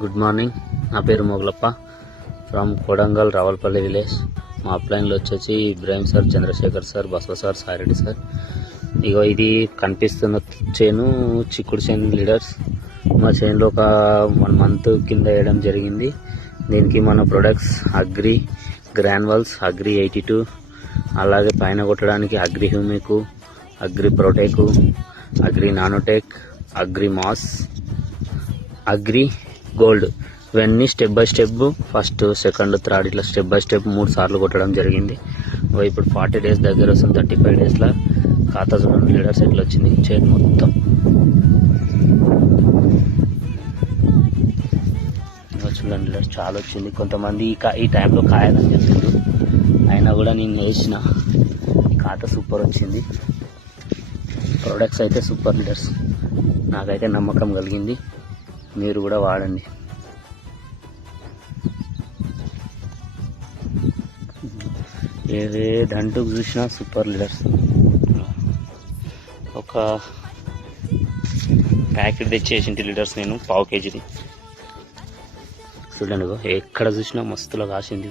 Good morning. నా పేరు Mogalappa from Kodangal Ravalpalli village. మా అప్లైన్లో వచ్చేసి Ibrahim sir, Chandrashekar sir, Basava sir, Saireddy sir. ఇగో ఇది కనిపిస్తున్న చేను చిక్కుడు చేను లీడర్స్. మా చేనులో ఒక 1 month కింద వేయడం జరిగింది. దీనికి మన ప్రొడక్ట్స్ అగ్రి గ్రాన్యువల్స్, అగ్రి 82, అలాగే పైన కొట్టడానికి agri humic, agri protech, agri nanotech, agri mass, agri gold. ఇవన్నీ step by step, first, second, third ఇట్లా స్టెప్ బై స్టెప్ 3 సార్లు కొట్టడం జరిగింది. ఇప్పుడు 40 days దగ్గర వస్తుంది. 35 daysలో ఖాతా చూడండి లీడర్స్ ఎట్లా వచ్చింది చేను మొత్తం. చూడండి లీడర్స్ చాలా వచ్చింది. కొంతమంది ఈ టైంలో కాయదని చెప్తున్నారు, అయినా కూడా నేను వేసిన ఖాతా సూపర్ వచ్చింది. ప్రొడక్ట్స్ అయితే సూపర్ లీడర్స్. నాకైతే నమ్మకం కలిగింది, మీరు కూడా వాడండి. ఏదే దంటుకు చూసినా సూపర్ లీడర్స్. ఒక ప్యాకెట్ తెచ్చేసింటి లీడర్స్ నేను, 1/4 kg. చూడండి ఎక్కడ చూసినా మస్తులా కాసింది.